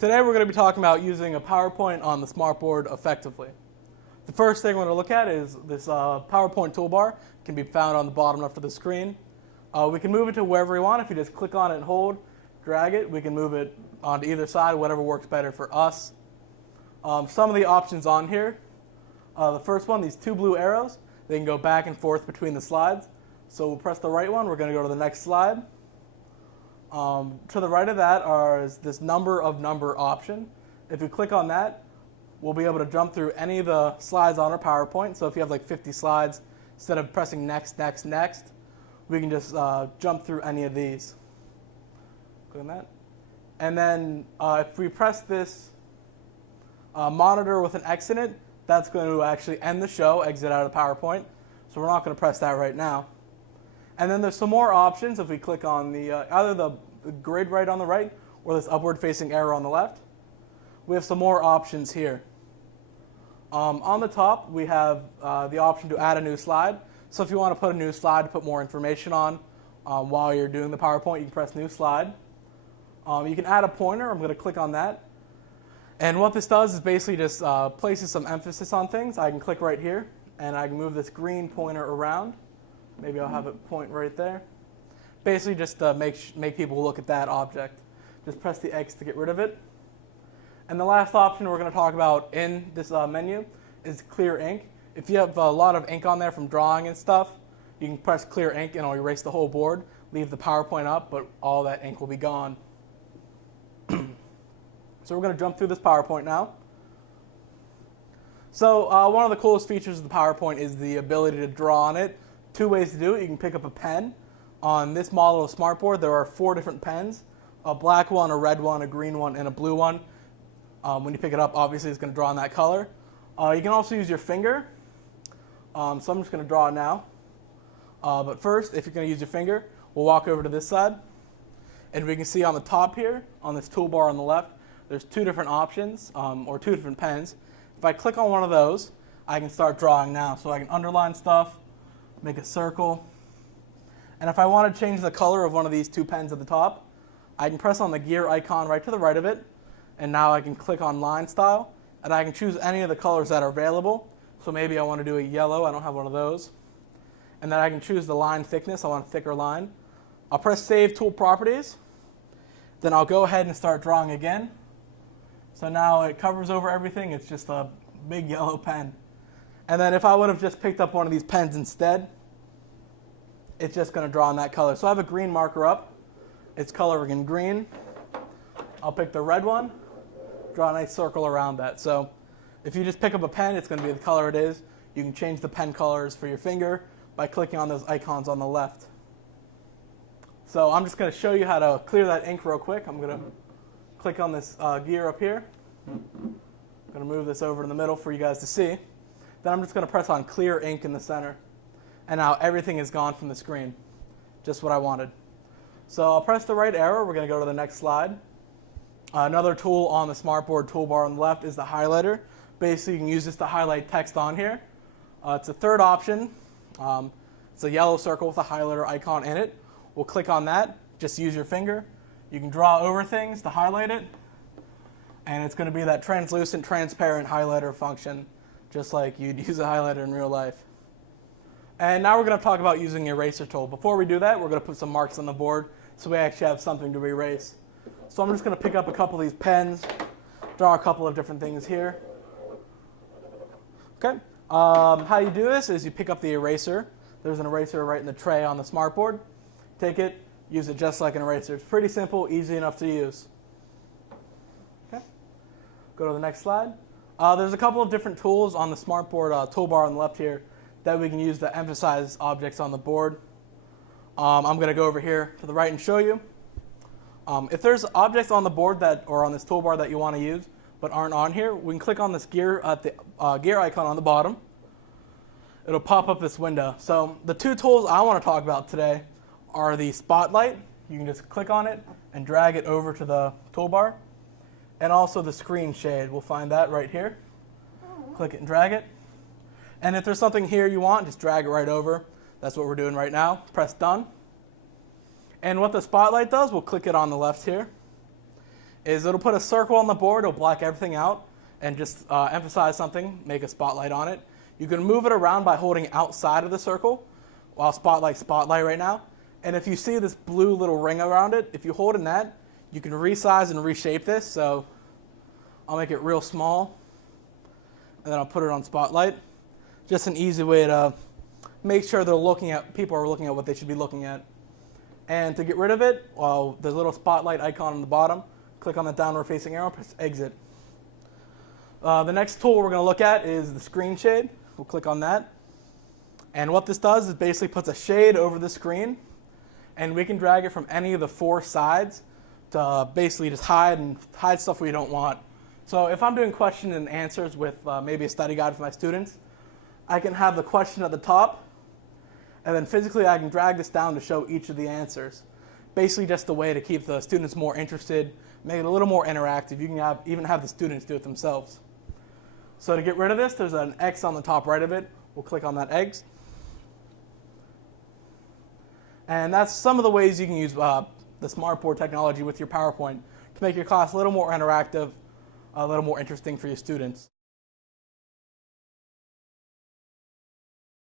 Today we're going to be talking about using a PowerPoint on the SmartBoard effectively. The first thing we're going to look at is this PowerPoint toolbar. It can be found on the bottom left of the screen. We can move it to wherever we want. If you just click on it and hold, drag it, we can move it onto either side, whatever works better for us. Some of the options on here. The first one, these two blue arrows, they can go back and forth between the slides. So we'll press the right one. We're going to go to the next slide. To the right of that is this number option. If you click on that, we'll be able to jump through any of the slides on our PowerPoint. So if you have like 50 slides, instead of pressing next, we can just jump through any of these. Click on that. And then if we press this monitor with an X in it, that's going to actually end the show, exit out of the PowerPoint. So we're not going to press that right now. And then there's some more options if we click on either the grid right on the right or this upward facing arrow on the left. We have some more options here. On the top, we have the option to add a new slide. So if you want to put a new slide to put more information on while you're doing the PowerPoint, you can press new slide. You can add a pointer. I'm going to click on that. And what this does is basically just places some emphasis on things. I can click right here, and I can move this green pointer around. Maybe I'll have it point right there. Basically just to make people look at that object. Just press the X to get rid of it. And the last option we're going to talk about in this menu is clear ink. If you have a lot of ink on there from drawing and stuff, you can press clear ink and it'll erase the whole board, leave the PowerPoint up, but all that ink will be gone. So we're going to jump through this PowerPoint now. So one of the coolest features of the PowerPoint is the ability to draw on it. Two ways to do it. You can pick up a pen. On this model of SmartBoard, there are 4 different pens. A black one, a red one, a green one, and a blue one. When you pick it up, obviously it's going to draw in that color. You can also use your finger. So I'm just going to draw it now. But first, if you're going to use your finger, we'll walk over to this side. And we can see on the top here, on this toolbar on the left, there's 2 different options, or 2 different pens. If I click on one of those, I can start drawing now. So I can underline stuff, make a circle. And if I want to change the color of one of these 2 pens at the top, I can press on the gear icon right to the right of it. And now I can click on line style. And I can choose any of the colors that are available. So maybe I want to do a yellow. I don't have one of those. And then I can choose the line thickness. I want a thicker line. I'll press Save Tool Properties. Then I'll go ahead and start drawing again. So now it covers over everything. It's just a big yellow pen. And then if I would have just picked up one of these pens instead, it's just going to draw in that color. So I have a green marker up. It's coloring in green. I'll pick the red one, draw a nice circle around that. So if you just pick up a pen, it's going to be the color it is. You can change the pen colors for your finger by clicking on those icons on the left. So I'm just going to show you how to clear that ink real quick. I'm going to click on this gear up here. I'm going to move this over in the middle for you guys to see. Then I'm just going to press on clear ink in the center. And now everything is gone from the screen. Just what I wanted. So I'll press the right arrow. We're going to go to the next slide. Another tool on the SmartBoard toolbar on the left is the highlighter. Basically, you can use this to highlight text on here. It's a third option. It's a yellow circle with a highlighter icon in it. We'll click on that. Just use your finger. You can draw over things to highlight it. And it's going to be that translucent, transparent highlighter function, just like you'd use a highlighter in real life. And now we're going to talk about using the eraser tool. Before we do that, we're going to put some marks on the board so we actually have something to erase. So I'm just going to pick up a couple of these pens, draw a couple of different things here. Okay. How you do this is you pick up the eraser. There's an eraser right in the tray on the SmartBoard. Take it, use it just like an eraser. It's pretty simple, easy enough to use. Okay. Go to the next slide. There's a couple of different tools on the SmartBoard toolbar on the left here that we can use to emphasize objects on the board. I'm going to go over here to the right and show you. If there's objects on the board or on this toolbar that you want to use but aren't on here, we can click on this gear icon on the bottom. It'll pop up this window. So the 2 tools I want to talk about today are the spotlight. You can just click on it and drag it over to the toolbar. And also the screen shade. We'll find that right here. Click it and drag it. And if there's something here you want, just drag it right over. That's what we're doing right now. Press done. And what the spotlight does, we'll click it on the left here. is it'll put a circle on the board, it'll black everything out, and just emphasize something, make a spotlight on it. You can move it around by holding outside of the circle, while spotlight right now. And if you see this blue little ring around it, if you hold in that, you can resize and reshape this. So I'll make it real small, and then I'll put it on spotlight. Just an easy way to make sure people are looking at what they should be looking at. And to get rid of it, well, the little spotlight icon on the bottom, click on the downward facing arrow, press exit. The next tool we're going to look at is the screen shade. We'll click on that. And what this does is basically puts a shade over the screen, and we can drag it from any of the 4 sides to basically just hide stuff we don't want. So if I'm doing question and answers with maybe a study guide for my students, I can have the question at the top, and then physically I can drag this down to show each of the answers. Basically just a way to keep the students more interested, make it a little more interactive. You can even have the students do it themselves. So to get rid of this, there's an X on the top right of it. We'll click on that X. And that's some of the ways you can use the SmartBoard technology with your PowerPoint to make your class a little more interactive, a little more interesting for your students.